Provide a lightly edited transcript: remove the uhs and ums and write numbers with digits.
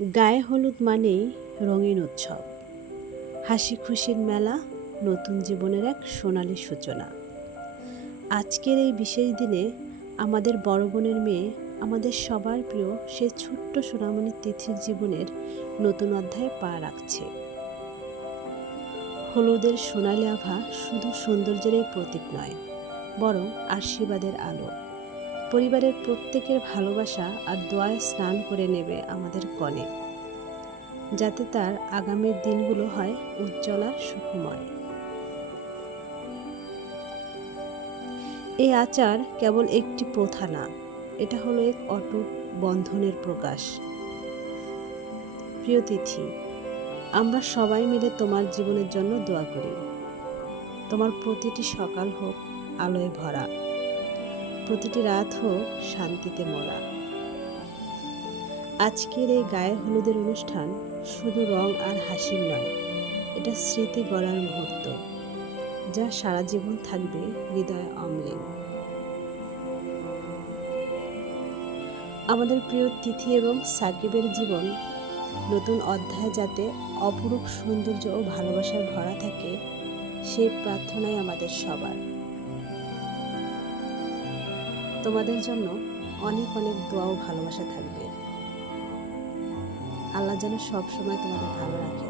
গায়ে হলুদ মানেই রঙিন উৎসব, হাসি খুশির মেলা, নতুন জীবনের এক সোনালি সূচনা। আজকের এই বিশেষ দিনে আমাদের বড় বোনের মেয়ে, আমাদের সবার প্রিয় সে ছোট্ট সোনামণি তিথির জীবনের নতুন অধ্যায়ে পা রাখছে। হলুদের সোনালি আভা শুধু সৌন্দর্যেরই প্রতীক নয়, বরং আশীর্বাদের আলো। পরিবারের প্রত্যেকের ভালোবাসা আর দোয়ায় স্নান করে নেবে আমাদের কনে, যাতে তার আগামীর দিনগুলো হয় উজ্জ্বল আর সুখময়। এই আচার কেবল একটি প্রথা না, এটা হলো এক অটুট বন্ধনের প্রকাশ। প্রিয় তিথি, আমরা সবাই মিলে তোমার জীবনের জন্য দোয়া করি। তোমার প্রতিটি সকাল হোক আলোয় ভরা, প্রতিটি রাত হোক শান্তিতে মোড়া। আজকের এই গায়ে হলুদের অনুষ্ঠান শুধু রং আর হাসির নয়, এটা স্মৃতি গড়ার মুহূর্ত, যা সারা জীবন থাকবে হৃদয়ে অম্লিন। আমাদের প্রিয় তিথি এবং সাকিবের জীবন নতুন অধ্যায় যাতে অপরূপ সৌন্দর্য ও ভালোবাসায় ভরা থাকে, সেই প্রার্থনাই আমাদের সবার। তোমাদের জন্য অনেক অনেক দোয়া ও ভালোবাসা থাকবে। আল্লাহ যেন সবসময় তোমাদের ভালো রাখে।